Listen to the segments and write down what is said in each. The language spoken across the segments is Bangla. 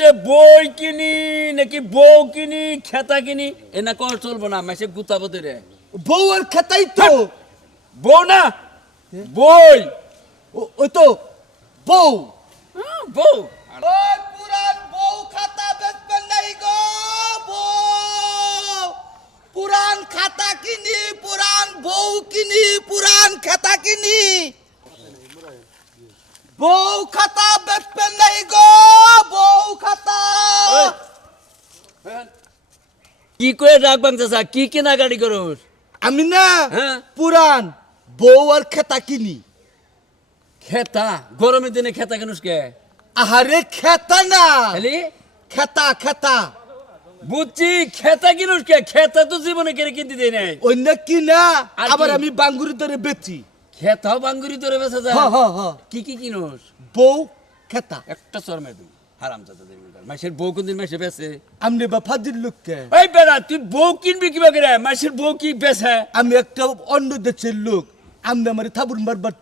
যে বই কিনি নাকি বউ কিনি খেতা কিনি এ না কর চলবো না মাসে গুতাবো রে বউ আর খেতাই তো। বউ না বই। ওই তো বউ। হ্যাঁ, বউ। পুরান বউ খাতা বেচবেন নাই গো বউ। পুরান খাতা কিনি পুরান বউ কিনি পুরান খাতা কিনি। বউ খাতা বেচবেন নাই গো বউ খাতা ওই। কি করে ডাক বাংচাসা কি কেনা গাড়ি করোস? আমি না হ্যাঁ। পুরান বউ আর খেতা কিনি। খেতা? গরমের দিনে খেতা কেনুস কে? আহারে খেতা না। খালি? খেতা খেতা। বুঝছি খেতা কিনুস কে? খেতা তো জীবনে কেড়ে কিনতে দেয় নাই। অন্য কিনা আর আবার আমি বাঙ্গুরি ধরে বেচি। খেতাও বাঙ্গুরি তোরে বেসা যায়। হ হ হ। কি কি কিনুস? বউ খেতা। একটা শর্মে তুমি হারাম মাসের বউ কোনদিন মাসে আমনে বা ফাজিল লোককে। এই বেড়া তুই বউ কিনবি কিবা করে মাসের বউ কি আমি একটা অন্য দেশের লোক। আমনে আমার থাবুর মারবার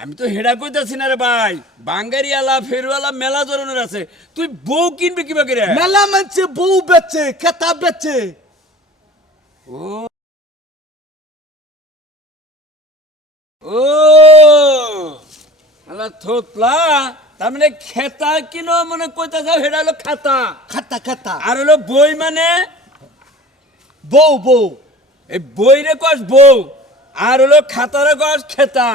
আমি তো হেডা কইতাছি না রে ভাই। বাঙ্গারি আলা ফেরুয়ালা মেলা ধরনের আছে। তুই বউ কিনবি কিবা করে মেলা মানছে বউ বেচে খেতা বেচে। ও। ও। আলা থোতলা। তার মানে খেতা কিনো মানে কইতা যাও হেডা হলো খাতা। খাতা খাতা। আর হলো বই মানে বউ বউ। এই বই রে কস বউ আর হলো খাতারে কস খেতা।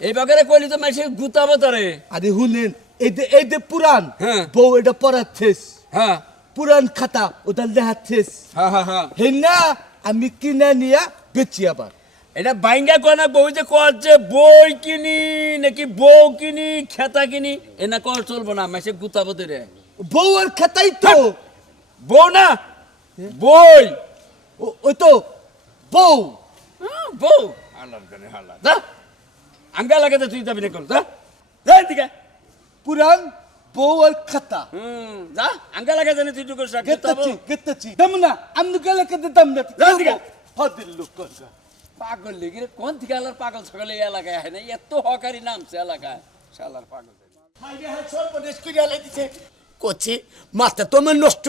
এই বাগারে কইলি তো মাসে গুতাবো তারে আরে হুনেন এই যে এই যে পুরান হ্যাঁ। বউ এটা পড়াচ্ছিস হ্যাঁ। পুরান খাতা ওটা দেখাচ্ছিস হ্যাঁ হ্যাঁ হ্যাঁ। হে না আমি কিনে নিয়া বেচি আবার। এটা বাইঙ্গা কোনা বউ যে কর যে বই কিনি নাকি বউ কিনি খেতা কিনি এ না কর চলবো না মাসে গুতাবো রে বউ আর খেতাই তো। বউ না বই। ও- ওই তো বউ। হ্যাঁ, বউ। আঙ্গা লাগাতে তুই যাবি না কর যা। যা এদিকে। পুরান বউ আর খাতা। হুম যা আঙ্গা লাগা জানি তুই টুকুর সাথে গেতেছি গেতেছি। দাম না আমি গেলে কেটে দাম না দিকে। ফাজিল লোক কইগা। পাগল লেগে কোন থেকে আলার পাগল সকালে এলাকায় হয় না এত হকারি নামছে এলাকায়। শালার পাগল করছে মাথা তো আমার নষ্ট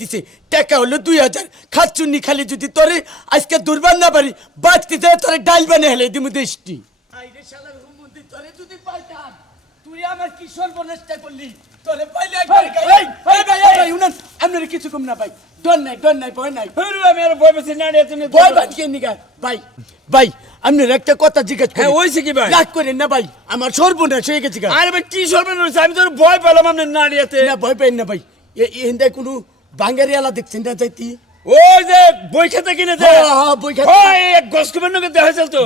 দিছে। টাকা হলো দুই হাজার। খাচ্ছুনি খালি যদি তোরে আজকে দুর্বার না পারি বাঁচতে তোরে ডাল বানিয়ে হেলে দিমু দেশটি। আইরে শালার হুমুন্দি তোরে যদি পাইতাম। তুই আমার কি সর্বনাশটা করলি? তোরে পাইলে এই, এই, এই এই আপনার কিছু কম না ভাই। ডন নাই ডন নাই ভয় নাই। আমি আর বই বেশি না তুমি ভয় বাঁচিয়ে নিগা ভাই ভাই আপনার একটা কথা জিজ্ঞেস হ্যাঁ, হইছে কি ভাই? রাগ করেন না ভাই আমার সর্বনাশ হয়ে গেছে আরে ভাই কি সরবেন রয়েছে আমি তোর ভয় পেলাম আপনি নাড়িয়াতে। না ভয় পাই না ভাই। এ- এখানটায় কোনো বাঙ্গারি আলা দেখছেন না যাইতি? ওই যে বই খেতে কিনে দে। হ্যাঁ, হ্যাঁ, বই খেতে। ওই এক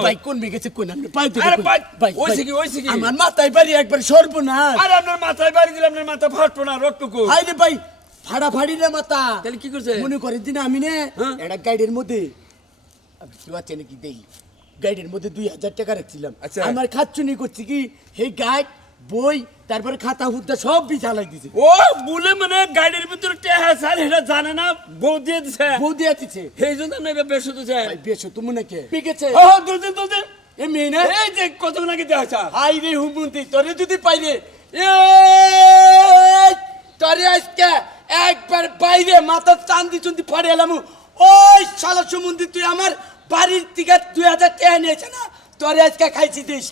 ভাই কোন কোন পাই দিবেন আরে ভাই, ভাই ওইছে কি, ওইছে কি? আমার মাথায় বাড়ি একবার আরে আপনার মাথায় বাড়ি দিলাম আপনার মাথা ফাটবো না রক্তকু হাই রে ভাই ফাড়া ফাড়ি রে মাথা। তাহলে কি করছে? মনে দিন আমি নে হ্যাঁ? একটা গাইডের মধ্যে আমি কি আছে নাকি দেই? গাইডের মধ্যে দুই হাজার টাকা রাখছিলাম। আচ্ছা। আমার খাচ্ছুনি করছি কি এই গাইড বই তারপরে খাতা হুদ্দা সব বিছালাই দিছে। ও বলে মানে গাড়ির ভিতরে টেহা স্যার এটা জানে না বউ দিয়ে দিছে। বউ দিয়া দিছে। সেই জন্য আমি বেশ হতেছে ভাই বেশ তো মনে কে? পিকেছে। ও দুলতে দুলতে এ মেয়ে না? এই যে কত নাকি দেওয়া চা হাই রে হুমুন্তি তোরে যদি পাইরে এ তোরে আজকে একবার বাইরে মাথার চান্দি চুন্দি ফাড়ে এলাম। ওই শালা সুমন্দি তুই আমার বাড়ির থেকে দুই হাজার টাকা নিয়েছে না? তোরে আজকে খাইছি দিস।